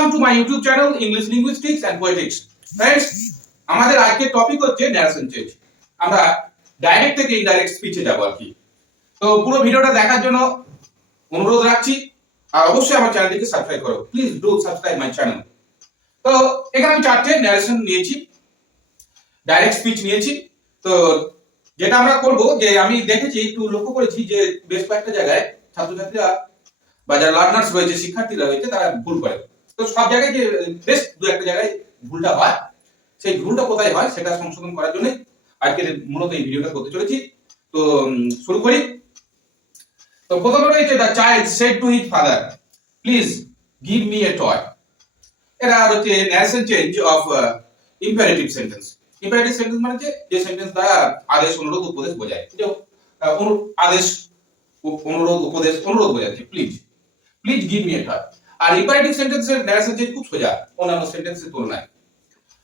Welcome to my YouTube channel English Linguistics and Poetics. Friends, আমাদের আজকের topic হচ্ছে narration change. আমরা direct থেকে ইনডাইরেক্ট স্পিচে যাব আর কি। তো পুরো ভিডিওটা দেখার জন্য অনুরোধ রাখছি আর অবশ্যই আমার চ্যানেলটিকে সাবস্ক্রাইব করো। Please do subscribe my channel. তো এখানে আমি চারটে ন্যারেশন নিয়েছি, ডাইরেক্ট স্পিচ নিয়েছি। তো যেটা আমরা করব যে আমি দেখেছি একটু লক্ষ্য করেছি যে বেশ কয়েকটা জায়গায় ছাত্রছাত্রীরা বা যারা লার্নার্স রয়েছে, শিক্ষার্থীরা রয়েছে, তারা ভুল করে। তো সব জায়গায় যে বেশ দু একটা জায়গায় ভুলটা হয়, সেই ভুলটা কোথায় হয় সেটা সংশোধন করার জন্য আজকে মূলত এই ভিডিওটা করতে চলেছি। তো শুরু করি। তো প্রথমে রয়েছে the child said to his father, please give me a toy. এটা হচ্ছে narration change of imperative sentence. Imperative sentence মানে যে সেন্টেন্স দ্বারা আদেশ, অনুরোধ, উপদেশ বোঝায়। যে আদেশ, অনুরোধ, উপদেশ, অনুরোধ বোঝাচ্ছে please please give me a toy. আর ইম্পারেটিভ সেন্টেন্সের ন্যারেশন চেঞ্জ খুব সোজা অন্যান্য সেন্টেন্সের তুলনায়।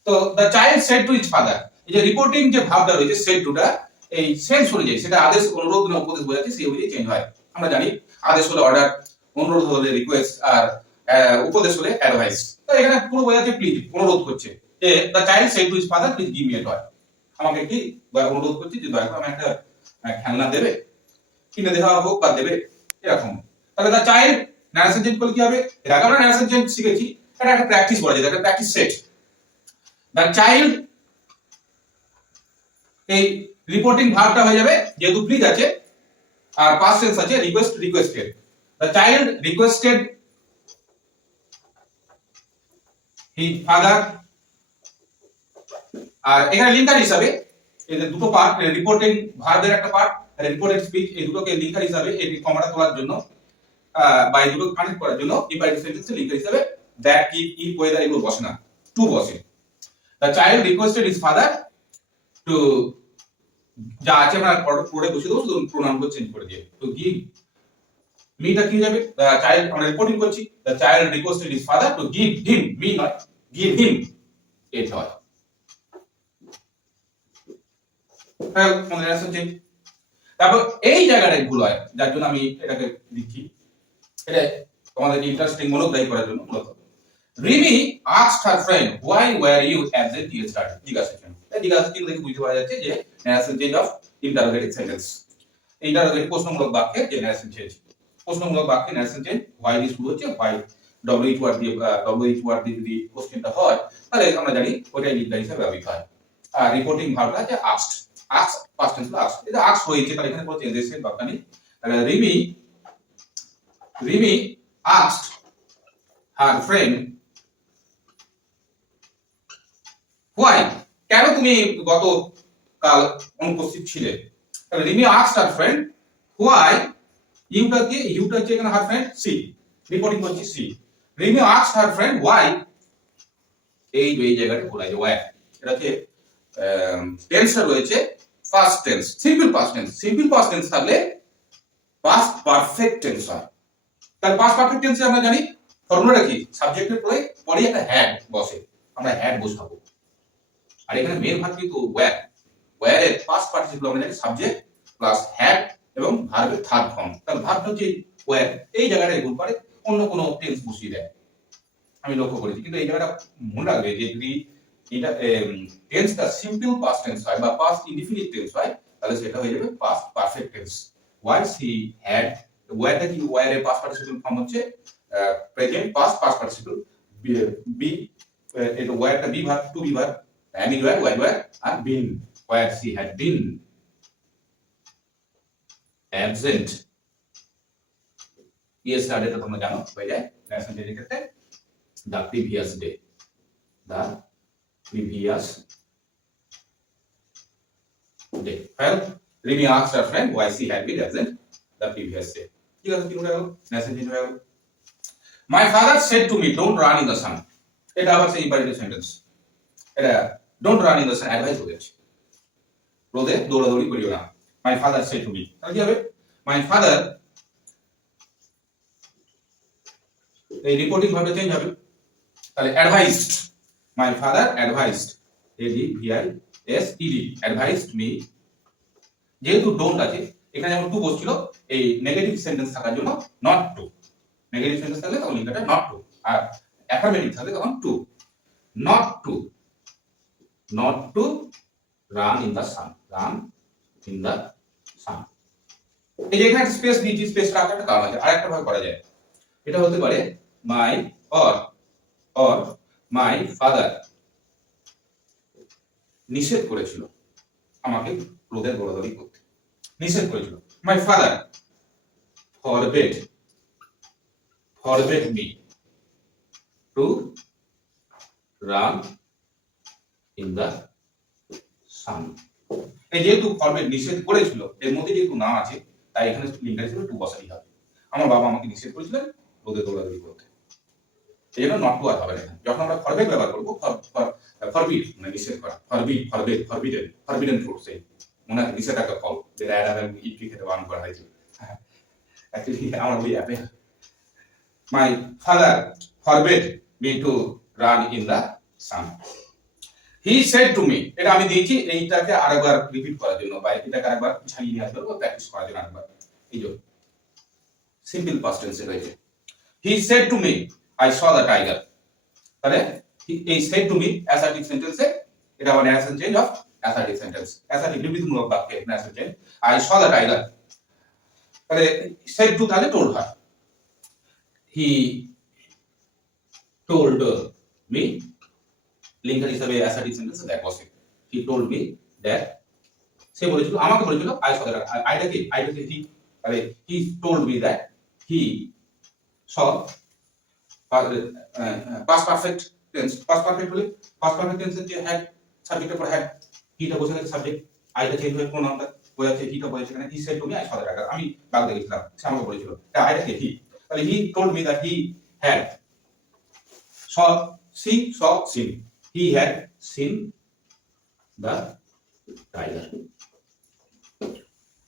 তো the child said to his father, এই যে রিপোর্টিং যে ভাবটা রয়েছে সেড টুটা, এই সেন্স অনুযায়ী সেটা আদেশ, অনুরোধ না উপদেশ বোঝাচ্ছে, সেই অনুযায়ী চেঞ্জ হয়। আমরা জানি আদেশ হলে অর্ডার, অনুরোধ হলে রিকোয়েস্ট, আর উপদেশ হলে অ্যাডভাইস। তো এখানে পুরো বোঝাচ্ছে প্লিজ, অনুরোধ করছে যে the child said to his father please give me a toy. আমাকে কি অনুরোধ করছে যে দয়া করে আমাকে একটা খেলনা দেবে, কিনে দেওয়া হোক বা দেবে, এরকম। তাহলে দ্য চাইল্ড ন্যারেশন চেঞ্জ করলে কি হবে? এর আগে আমরা ন্যারেশন চেঞ্জ শিখেছি, এটা একটা প্র্যাকটিস বলা যায়, একটা প্র্যাকটিস সেট। দ্য চাইল্ড, এই রিপোর্টিং ভার্বটা হয়ে যাবে, যেহেতু প্লিজ আছে আর পাস্ট টেন্স আছে, request, requested. The child requested his father. আর এখানে লিঙ্কার হিসাবে এই যে দুটো পার্ট, রিপোর্টিং ভার্বের একটা পার্ট, রিপোর্টেড স্পিচ, এই দুটোকে লিঙ্কার হিসাবে এই কমাটা তোলার জন্য বা এই দুটো কানেক্ট করার জন্য ইম্পারেটিভ সেন্টেন্সে লিঙ্কার হিসাবে দ্যাট, কিপ, ইফ, ওয়েদার এগুলো বসে না, টু বসে। The child requested his father to, যা আছে আমরা পরে বসে দেবো, শুধু প্রোনাউনগুলো চেঞ্জ করে দিয়ে। তো গিভ মিটা কি যাবে? দ্য চাইল্ড, আমরা রিপোর্টিং করছি, the child requested his father to give him, me নয়, গিভ হিম এ টয়। তারপর এই জায়গাটায় ভুল হয়, যার জন্য আমি এটাকে লিখছি, এটা তোমাদের ইন্টারেস্টিং মনোগ্রাহী করার জন্য মূলত। Rimi asked her friend, why were you absent yesterday? জিজ্ঞাসা চিহ্ন। এই জিজ্ঞাসা চিহ্ন থেকে বুঝতে পারা যাচ্ছে যে narration change of interrogative sentence. Interrogative প্রশ্নমূলক বাক্যে যে ন্যারেশন চেঞ্জ, প্রশ্নমূলক বাক্যে ন্যারেশন চেঞ্জ why দিয়ে শুরু হচ্ছে, why WH ওয়ার্ড দিয়ে, WH ওয়ার্ড দিয়ে যদি কোশ্চেনটা হয়, তাহলে আমরা জানি ওটাই লিঙ্কার হিসেবে ব্যবহৃত হয়। আর রিপোর্টিং ভার্বটা যে asked, asked past tense asked, এটা asked হয়েছে, তাহলে এখানে কোনো চেঞ্জের দরকার নেই। তাহলে Rimi asked her friend, why, কেন তুমি গতকাল অনুপস্থিত ছিলে? তাহলে Rimi asked her friend why, ইউটা হচ্ছে এখানে her friend, she, রিপোর্টিং করছি she। রিমি asked her friend why, এই জায়গাটা বলা যায় why। এটা হচ্ছে টেন্সটা রয়েছে first tense, simple past tense. Simple past tense থাকলে পাস্ট পারফেক্ট টেন্স হয়। তাহলে পাস্ট পারফেক্ট টেন্সে আমরা জানি ফর্মুলাটা কি, সাবজেক্টের পরে একটা হ্যাড বসে, আমরা হ্যাড বসাবো। আর এখানে মেন ভার্ব কিন্তু ওয়্যার, ওয়্যারের পাস্ট পার্টিসিপল আমরা জানি সাবজেক্ট প্লাস হ্যাড এবং ভার্বের থার্ড ফর্ম। তাহলে ভার্ব হচ্ছে ওয়্যার, এই জায়গাটায় ভুল করে অন্য কোনো টেন্স বসিয়ে দেয়, আমি লক্ষ্য করেছি। কিন্তু এই জায়গাটা মনে রাখবে যে যদি এটা টেন্সটা সিম্পল পাস্ট টেন্স হয় বা পাস্ট ইনডিফিনিট টেন্স হয়, তাহলে সেটা হয়ে যাবে past perfect tense. Why she had, ওয়্যারটা কি, ওয়্যারের পাস্ট পার্টিসিপল ফর্ম হচ্ছে প্রেজেন্ট পাস্ট পার্টিসিপল, বি, এটা ওয়্যারটা be verb, to be verb, am is were, were, and been, where she had been absent yesterday, তো তোমরা জানো হয়ে যায় ন্যারেশন চেঞ্জের ক্ষেত্রে the previous day, the previous day। well, Rimi asked her friend why she had been absent the previous day। ঠিক আছে, কি হয়ে গেল? ন্যারেশন চেঞ্জ হয়ে গেল। my father said to me don't run in the sun, এটা আবার সেই ইম্পারেটিভ সেন্টেন্স। এটা don't run in the San, advice হয়েছে, রোদে দৌড়াদৌড়ি করিও না। My father said to me, তাহলে কি হবে? মাই ফাদার, এই রিপোর্টিং ভার্বটা চেঞ্জ হবে, তাহলে advised, my father advised, ADVISED, advised me. যেহেতু ডোন্ট আছে, এখানে যেমন টু বসছিল, এই নেগেটিভ সেন্টেন্স থাকার জন্য নট টু, নেগেটিভ সেন্টেন্স থাকলে তখন লিঙ্কটা নট টু, আর অ্যাফার্মেটিভ থাকবে তখন to, not to, not to run in the sun, run in the sun. এই যে এখানে স্পেস দিয়েছি, স্পেস রাখার একটা কারণ আছে, আরেকটা ভাবে করা যায়। এটা হতে পারে মাই অর মাই ফাদার নিষেধ করেছিল আমাকে রোদের দৌড়াদৌড়ি করতে, নিষেধ করেছিল। My father forbade me to run in the sun. এই যেহেতু forbade নিষেধ করেছিল, এর মধ্যে যেহেতু না আছে, তাই এখানে লিঙ্কটা ছিল টু বসাতেই হবে। আমার বাবা আমাকে নিষেধ করেছিলেন রোদে দৌড়াদৌড়ি করতে, এই জন্য নট টু আর হবে না। যখন আমরা forbade ব্যবহার করবো, forbid মানে নিষেধ করা, forbidden fruits, এই মনে হয় নিষেধাজ্ঞা ফল, যেটা অ্যাডাম ইভকে খেতে বারণ করা হয়েছিল। অ্যাকচুয়ালি আমার ওই অ্যাপে My father forbade me to run in the sun. He said to me, এটা আমি দিয়েছি এইটাকে আরেকবার রিপিট করার জন্য, বা এটাকে আরেকবার ছাড়িয়ে নিয়ে আসবো প্র্যাকটিস করার জন্য আরেকবার। এই যে সিম্পল পাস্ট টেন্সে রয়েছে। He said to me, I saw the tiger. তাহলে এই said to me অ্যাসার্টিভ সেন্টেন্সে এটা মানে action change of assertive sentence, assertive বিবৃতিমূলক বাক্যে action change. I saw the tiger, তাহলে said to তাহলে told her, he told me, linker হিসাবে assertive sentence that was it. he told me that, সে বলেছিল, আমাকে বলেছিল, I saw that, আইটাকে he, তাহলে he told me that he saw, past perfect tense, past perfect হলে past perfect tense যে had সাবজেক্টের পর had he টা বসে গেছে, সাবজেক্ট আইটা চেঞ্জ হয়ে প্রোনাউনটা বোঝাচ্ছে, he টা বলেছে এখানে he said to me I saw that, আমি বাগ দেখেছিলাম, সে আমাকে বলেছিল, এটা আইটাকে he, তাহলে he told me that he had seen, he had seen the tiger.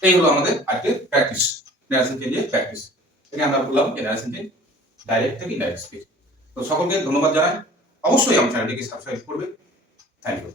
এই হলো আমাদের আজকে প্র্যাকটিস, ন্যারেশন চেঞ্জের প্র্যাকটিস। এখানে আমরা বললাম যে ন্যারেশন চেঞ্জ ডাইরেক্ট থেকে ইনডাইরেক্ট স্পিচ। তো সকলকে ধন্যবাদ জানাই, অবশ্যই আমার চ্যানেলটিকে সাবস্ক্রাইব করবে। Thank you.